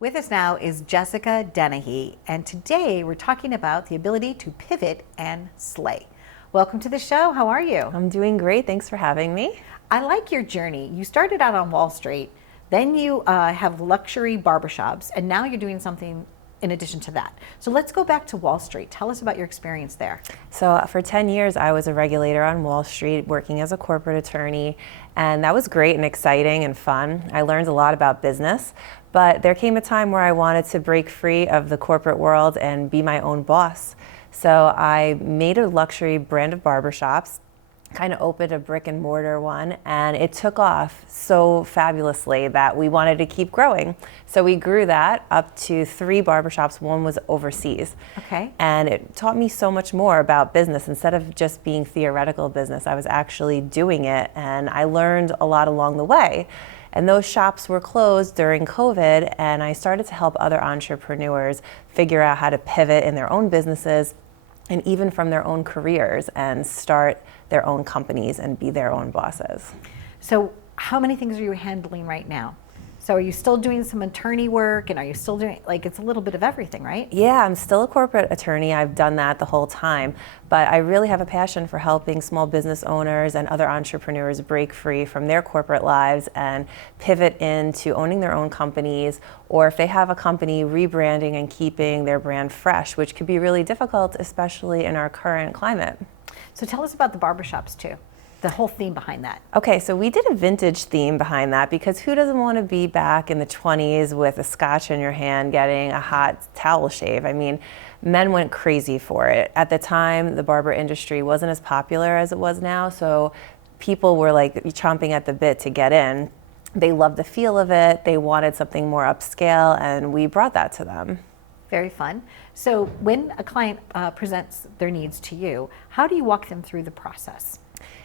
With us now is Jessica Dennehy, and today we're talking about the ability to pivot and slay. Welcome to the show. How are you? I'm doing great. Thanks for having me. I like your journey. You started out on Wall Street, then you have luxury barbershops, and now you're doing something in addition to that. So let's go back to Wall Street. Tell us about your experience there. So for 10 years, I was a regulator on Wall Street, working as a corporate attorney, and that was great and exciting and fun. I learned a lot about business, but there came a time where I wanted to break free of the corporate world and be my own boss. So I made a luxury brand of barbershops, kind of opened a brick and mortar one, and it took off so fabulously that we wanted to keep growing. So we grew that up to 3 barbershops. One was overseas. Okay. And it taught me so much more about business. Instead of just being theoretical business, I was actually doing it, and I learned a lot along the way. And those shops were closed during COVID, and I started to help other entrepreneurs figure out how to pivot in their own businesses and even from their own careers and start their own companies and be their own bosses. So how many things are you handling right now? So are you still doing some attorney work, and are you still doing, like, it's a little bit of everything, right? Yeah, I'm still a corporate attorney. I've done that the whole time, but I really have a passion for helping small business owners and other entrepreneurs break free from their corporate lives and pivot into owning their own companies, or if they have a company, rebranding and keeping their brand fresh, which could be really difficult, especially in our current climate. So tell us about the barbershops too, the whole theme behind that. Okay, so we did a vintage theme behind that because who doesn't want to be back in the 20s with a scotch in your hand getting a hot towel shave? I mean, men went crazy for it. At the time, the barber industry wasn't as popular as it was now, so people were like chomping at the bit to get in. They loved the feel of it, they wanted something more upscale, and we brought that to them. Very fun. So when a client presents their needs to you, how do you walk them through the process?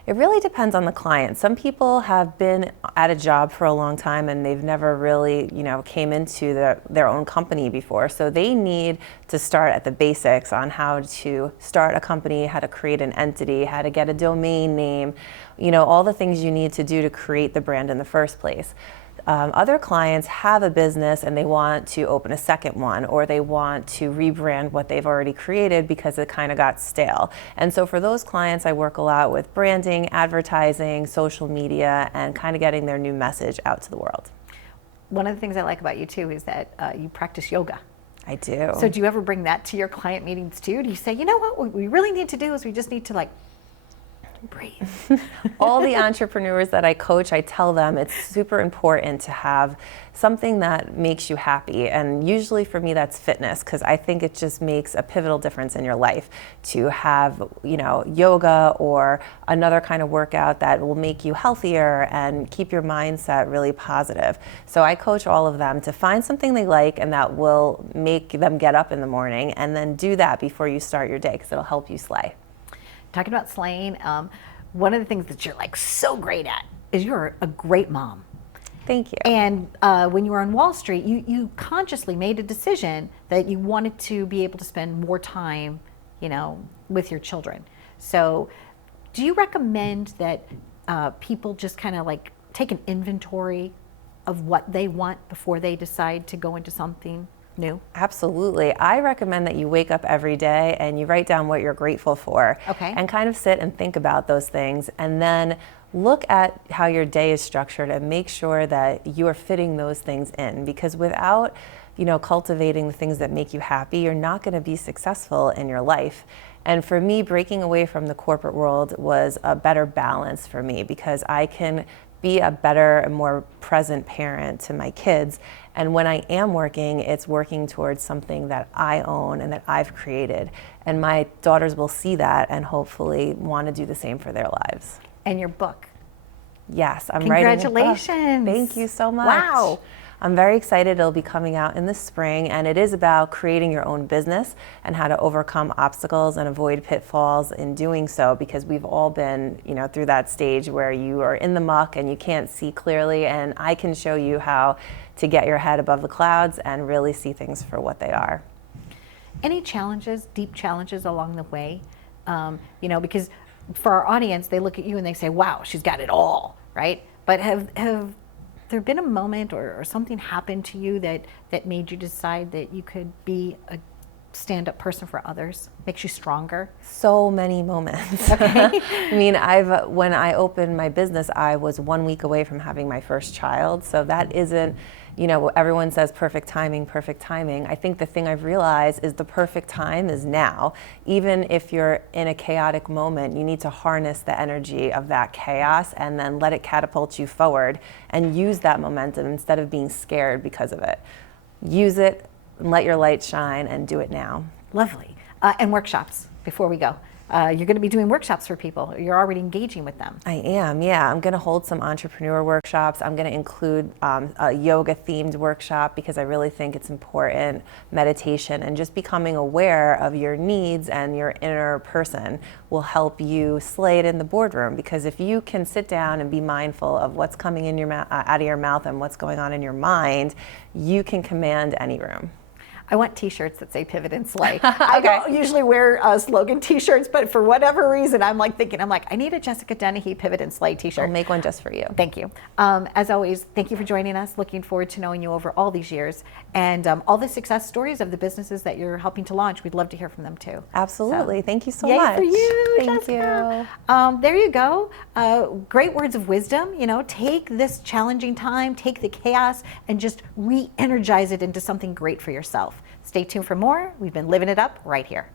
It really depends on the client. Some people have been at a job for a long time and they've never really, came into their own company before. So they need to start at the basics on how to start a company, how to create an entity, how to get a domain name, all the things you need to do to create the brand in the first place. Other clients have a business and they want to open a second one, or they want to rebrand what they've already created because it kind of got stale. And so for those clients, I work a lot with branding, advertising, social media, and kind of getting their new message out to the world. One of the things I like about you too is that you practice yoga. I do. So do you ever bring that to your client meetings too? Do you say, you know what we really need to do is we just need to breathe? All the entrepreneurs that I coach, I tell them it's super important to have something that makes you happy. And usually for me, that's fitness, because I think it just makes a pivotal difference in your life to have, yoga or another kind of workout that will make you healthier and keep your mindset really positive. So I coach all of them to find something they like and that will make them get up in the morning, and then do that before you start your day, because it'll help you slay. Talking about slaying, one of the things that you're so great at is you're a great mom. Thank you. And when you were on Wall Street, you consciously made a decision that you wanted to be able to spend more time, with your children. So do you recommend that people just kind of take an inventory of what they want before they decide to go into something new? Absolutely. I recommend that you wake up every day and you write down what you're grateful for. Okay. And kind of sit and think about those things, and then look at how your day is structured and make sure that you are fitting those things in, because without cultivating the things that make you happy, you're not going to be successful in your life. And for me, breaking away from the corporate world was a better balance for me, because I can be a better and more present parent to my kids. And when I am working, it's working towards something that I own and that I've created. And my daughters will see that and hopefully want to do the same for their lives. And your book. Yes, I'm writing a book. Congratulations. Thank you so much. Wow. I'm very excited. It'll be coming out in the spring, and it is about creating your own business and how to overcome obstacles and avoid pitfalls in doing so, because we've all been, through that stage where you are in the muck and you can't see clearly, and I can show you how to get your head above the clouds and really see things for what they are. Any challenges, deep challenges along the way? Because for our audience, they look at you and they say, wow, she's got it all, right? But have there been a moment or something happened to you that made you decide that you could be a stand-up person for others? Makes you stronger? So many moments. Okay. I mean, when I opened my business, I was 1 week away from having my first child. So that isn't, everyone says perfect timing, perfect timing. I think the thing I've realized is the perfect time is now. Even if you're in a chaotic moment, you need to harness the energy of that chaos and then let it catapult you forward and use that momentum instead of being scared because of it. Use it, and let your light shine, and do it now. Lovely. And workshops, before we go. You're going to be doing workshops for people. You're already engaging with them. I am, yeah. I'm going to hold some entrepreneur workshops. I'm going to include a yoga-themed workshop because I really think it's important. Meditation and just becoming aware of your needs and your inner person will help you slay it in the boardroom, because if you can sit down and be mindful of what's coming in your out of your mouth and what's going on in your mind, you can command any room. I want t-shirts that say pivot and slay. I don't usually wear slogan t-shirts, but for whatever reason, I'm like, I need a Jessica Dennehy pivot and slay t-shirt. I'll make one just for you. Thank you. As always, thank you for joining us. Looking forward to knowing you over all these years, and all the success stories of the businesses that you're helping to launch. We'd love to hear from them too. Absolutely. So, thank you so yay much. for you, Thank Jessica. you. There you go. Great words of wisdom. Take this challenging time, take the chaos, and just re-energize it into something great for yourself. Stay tuned for more. We've been living it up right here.